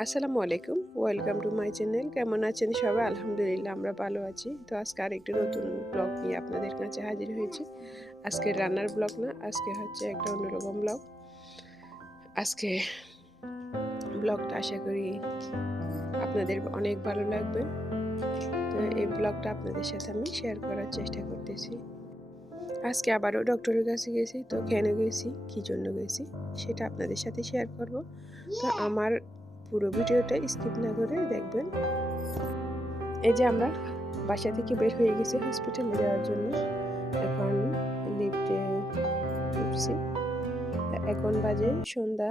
আসসালামু আলাইকুম। Welcome to my channel কেমন আছেন সবাই? আলহামদুলিল্লাহ, আমরা ভালো আছি। তো আজকে আরেকটি নতুন ব্লগ নিয়ে আপনাদের কাছে হাজির হয়েছি। আজকে রান্নার ব্লগ না, আজকে হচ্ছে একটা অন্যরকম ব্লগ আজকে ব্লগটা আশা করি আপনাদের অনেক ভালো লাগবে। তো এই ব্লগটা আপনাদের সাথে আমি শেয়ার করার চেষ্টা করতেছি। আজকে আবারও ডক্টরের কাছে গেছি, তো কেন গেছি, কী জন্য গেছি, সেটা আপনাদের সাথে শেয়ার করব। তো আমার পুরো ভিডিওটা স্কিপ না করে দেখবেন। এই যে আমরা বাসা থেকে বের হয়ে গেছি হসপিটালে যাওয়ার জন্য। এখন লিফটে উঠছি। এখন বাজে সন্ধ্যা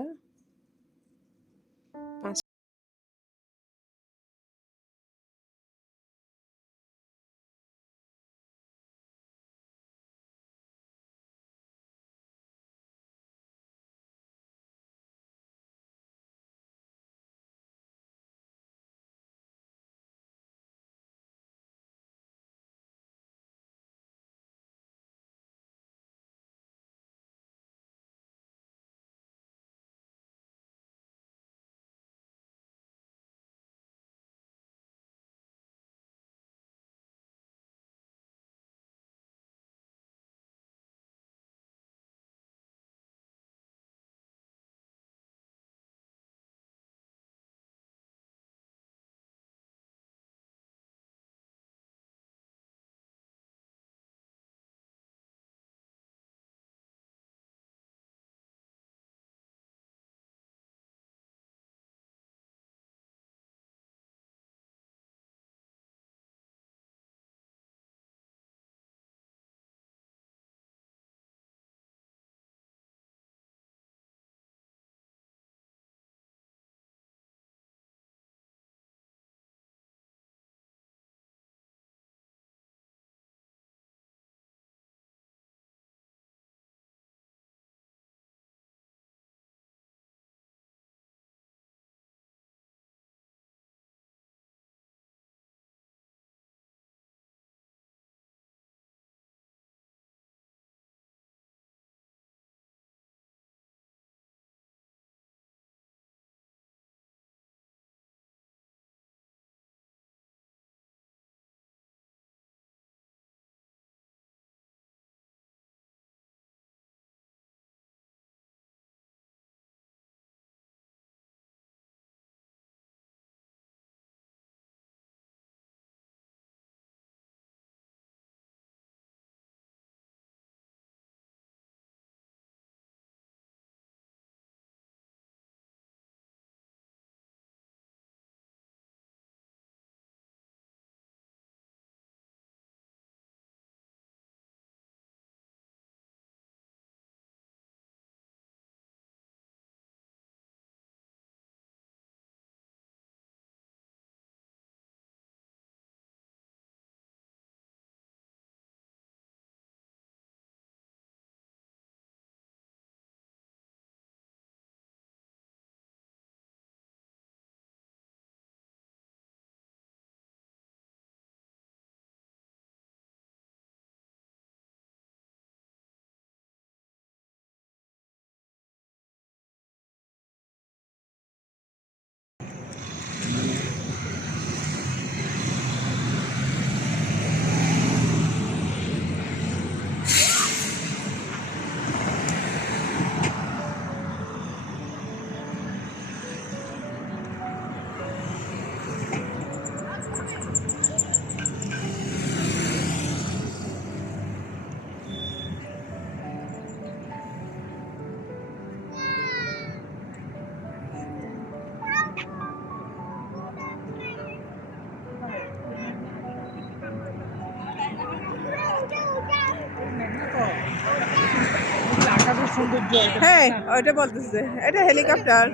হ্যাঁ ওইটা বলতেছে। এটা হেলিকপ্টার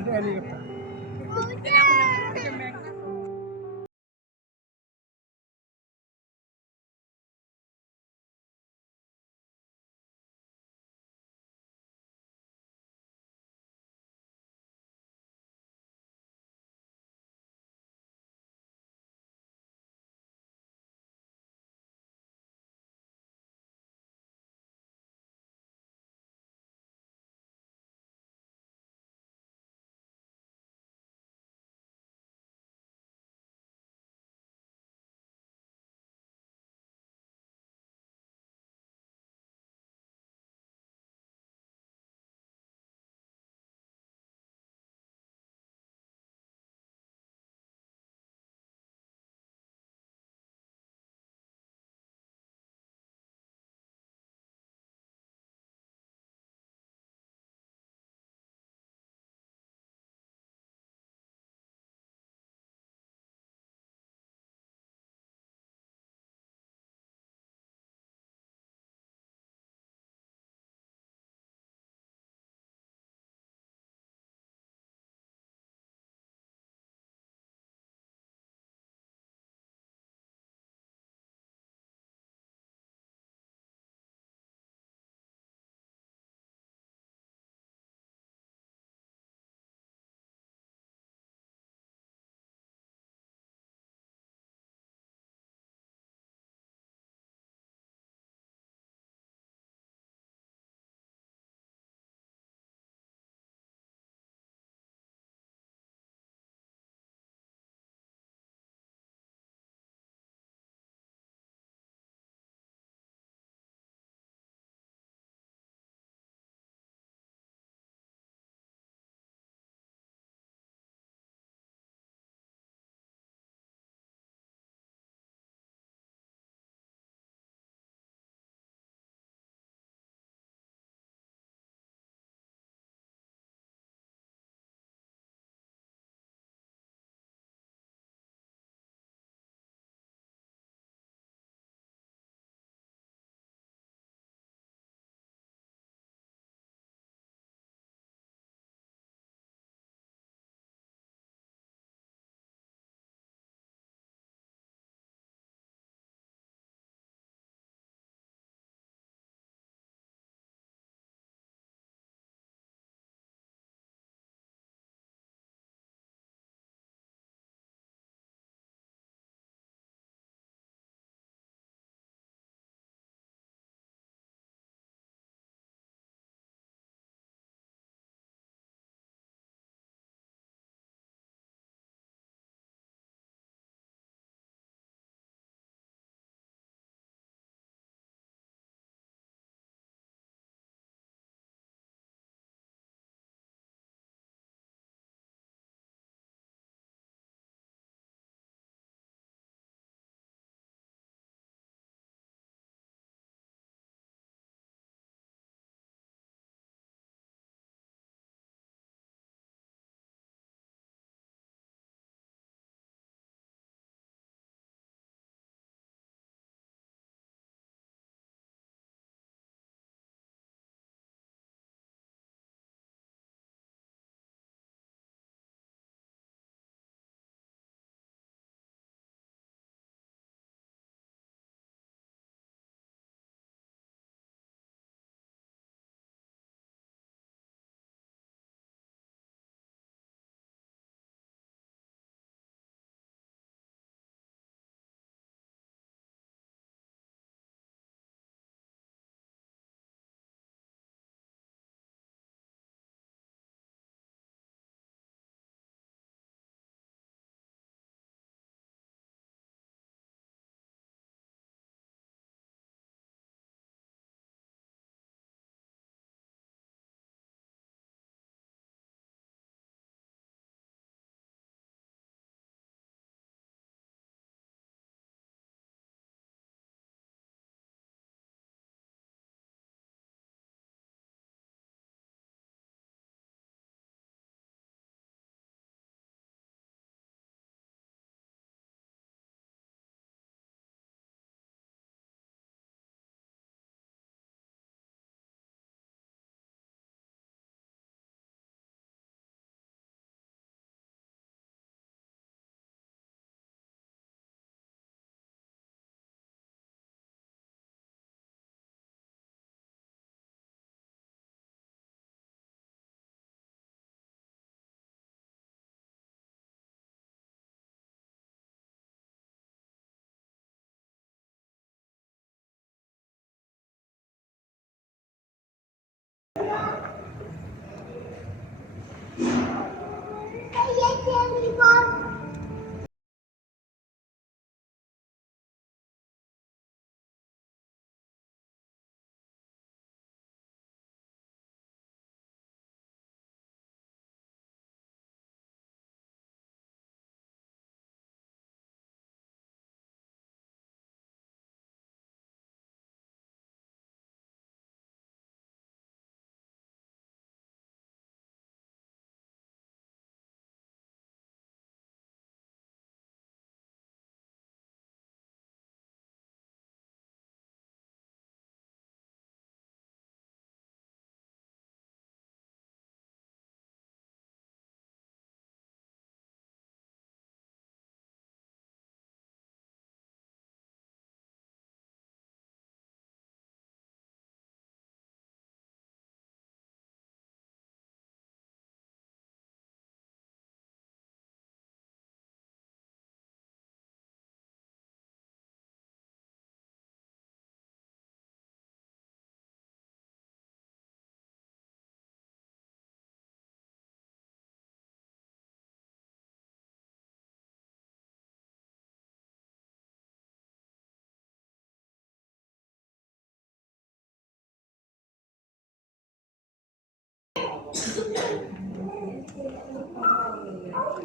হেলিকপ্টার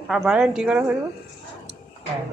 আবার এন্ট্রি করা হইব হ্যাঁ